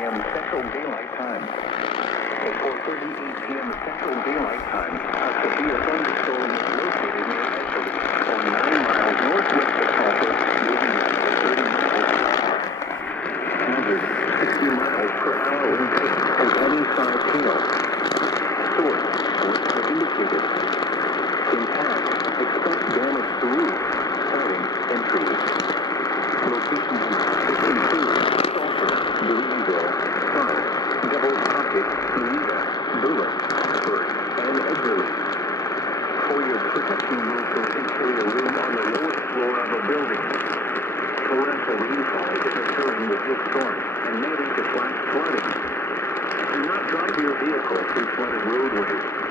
p.m. Central Daylight Time. At 4:38 p.m. Central Daylight Time, a severe thunderstorm was located near Eshelby, or 9 miles northwest of Sulphur, moving at 30 miles per hour. Hazard, 60 miles per hour wind as any size hail. Source, weather indicated. Impact, expect damage to roof, siding, and trees. Locations include Sulphur, Louisville, Sonic, Devil's Pocket, Louisa, Bullet, Oxford, and Edgerly. For your protection, also insulate a room on the lowest floor of a building. Torrential rainfall is occurring with this storm and may lead to flash flooding. Do not drive your vehicle through flooded roadways.